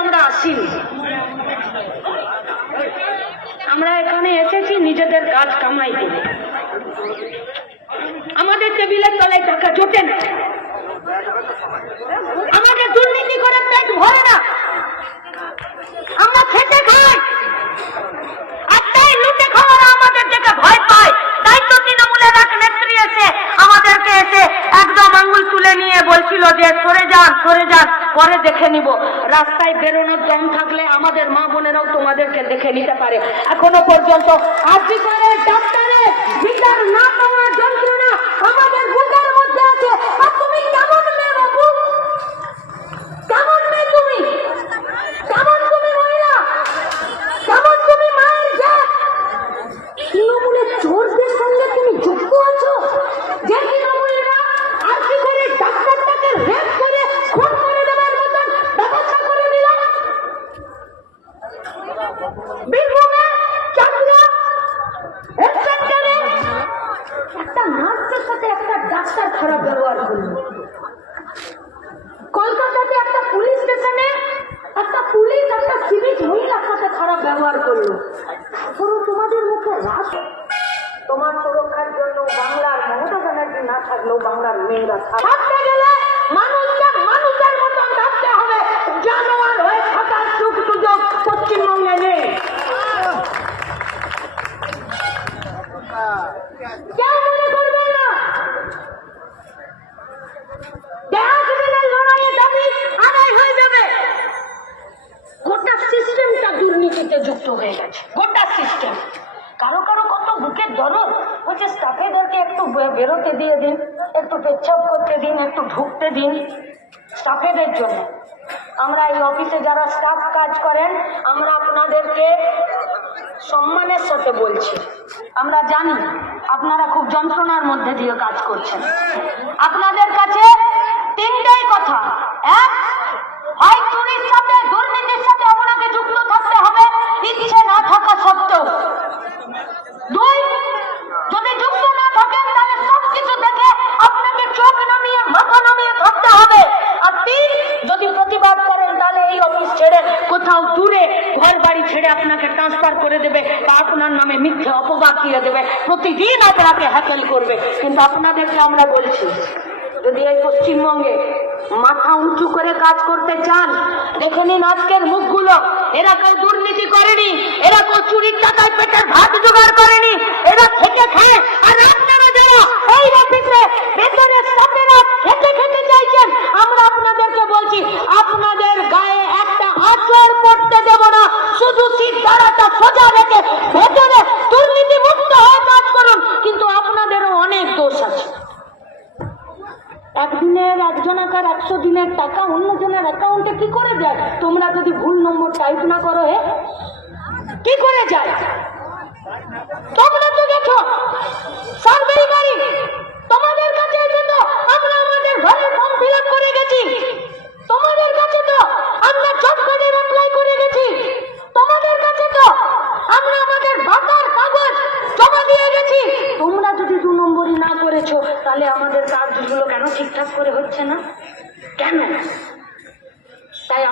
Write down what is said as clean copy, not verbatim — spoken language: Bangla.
আমরা আসিনি। আমরা এখানে এসেছি নিজেদের কাজ কামাই করে। আমাদের টেবিলের তলায় টাকা জোটে না, আমাদের দুর্নীতি করে পেট ভরে না, আমরা খেতে খাই, একটাই লুটে খাওয়ারা আমাদের থেকে ভয় পায়। তাই তো তৃণমূলের এক নেত্রী এসে আমাদেরকে এসে একদম আঙ্গুল তুলে নিয়ে বলছিল যে সরে যান সরে যান, পরে দেখে নিব। রাস্তায় বেরোনোর দম থাকলে আমাদের মা বোনেরাও তোমাদেরকে দেখে নিতে পারে। এখনো পর্যন্ত আজকের ডাক্তারের বিচার না পাওয়ার যন্ত্রণা আমাদের বুকের মধ্যে আছে। আর তুমি কেমন মেয়ে বাবু, কেমন মেয়ে তুমি, কেমন তুমি মহিলা, কেমন তুমি মায়ের জাত? তৃণমূলের চোরদের সঙ্গে তুমি যুক্ত আছো, যে তৃণমূলীরা আজকের ডাক্তারটাকে রেপ করে খুন করে দেওয়ার মতন ব্যবস্থা করে দিল। বীরভূমে চাকরা একটা নার্সের সাথে একটা ডাক্তার খারাপ ব্যবহার করল। কলকাতাতে একটা পুলিশ স্টেশনে একটা পুলিশ একটা সিভিক মহিলার সাথে খারাপ ব্যবহার করলো। তারপরও তোমাদের মুখে রাস। তোমার সুরক্ষার জন্য বাংলার মমতা ব্যানার্জি না থাকলেও বাংলার মেয়েরা থাকতে গেলে মানুষকে মানুষের মতন থাকতে হবে। জানোয়ার হয়ে থাকার সুখ সুযোগ পশ্চিমবঙ্গে নেই। কেউ মনে করবে না লড়াইয়ের দাবি আদায় হয়ে যাবে। গোটা সিস্টেমটা দুর্নীতিতে যুক্ত হয়ে গেছে, গোটা সিস্টেম। কারো কারো কত বুকের দরদ হচ্ছে, স্টাফেদেরকে একটু বেরোতে দিয়ে দিন, একটু পেচ্ছাপ করতে দিন, একটু ঢুকতে দিন স্টাফেদের জন্য। আমরা এই অফিসে যারা স্টাফ কাজ করেন, আমরা আপনাদেরকে সম্মানের সাথে বলছি। আমরা জানি আপনারা খুব যন্ত্রণার মধ্যে দিয়ে কাজ করছেন। আপনাদের কাছে তিনটেই কথা, এক, হয় চুরির সাথে দুর্নীতির সাথে আপনাকে যুক্ত থাকতে হবে ইচ্ছে না থাকা সত্ত্বেও। দুই, যদি যুক্ত না থাকেন তাহলে সবকিছু দেখে আপনাকে চোখ নামিয়ে মাথা নামিয়ে থাকতে হবে। আর তিন, যদি প্রতিবাদ করেন তাহলে এই অফিস ছেড়ে কোথাও দূরে ঘর বাড়ি ছেড়ে আপনাকে ট্রান্সফার করে দেবে বা আপনার নামে মিথ্যে অপবাদ দিয়ে দেবে, প্রতিদিন আপনাকে হ্যাকেল করবে। কিন্তু আপনাদেরকে আমরা বলছি, যদি এই পশ্চিমবঙ্গে মাথা উঁচু করে কাজ করতে চান, দেখে নিন আজকের মুখগুলো। এরা কেউ দুর্নীতি করেনি, এরা কেউ চুরির টাকায় পেটের ভাত জোগাড় করেনি, এরা থেকে খায়। আর আপনারা যারা এই অফিসে বেতনের স্টাফেরা খেতে খেতে চাইছেন, আমরা আপনাদেরকে বলছি আপনাদের গায়ে একটা আঁচড় পড়তে দেব না। শুধু সিট দাঁড়াটা সোজা রেখে ভেতরে দুর্নীতি মুক্ত হয়ে কাজ করুন। কিন্তু আপনাদেরও অনেক দোষ আছে। একদিনের একজনাকার 100 দিনের টাকা অন্যজনের অ্যাকাউন্টে কি করে যায়? তোমরা যদি ভুল নম্বর টাইপ না করো, কি করে যায়? তোমরা তো দেখো সরকারি গাড়ি তোমাদের কাছে এসে তো আমরা আমাদের ঘরের ফর্ম ফিল আপ করে গেছি, তোমাদের কাছে তো আমরা জব কার্ডের অ্যাপ্লাই করে গেছি, তোমাদের কাছে তো আমরা আমাদের ভাতার কাগজ জমা দিয়ে গেছি। তোমরা যদি 2 নম্বরই না করেছো, তাহলে আমাদের কাজগুলো কেন ঠিকঠাক করে হচ্ছে না? কেন? তাই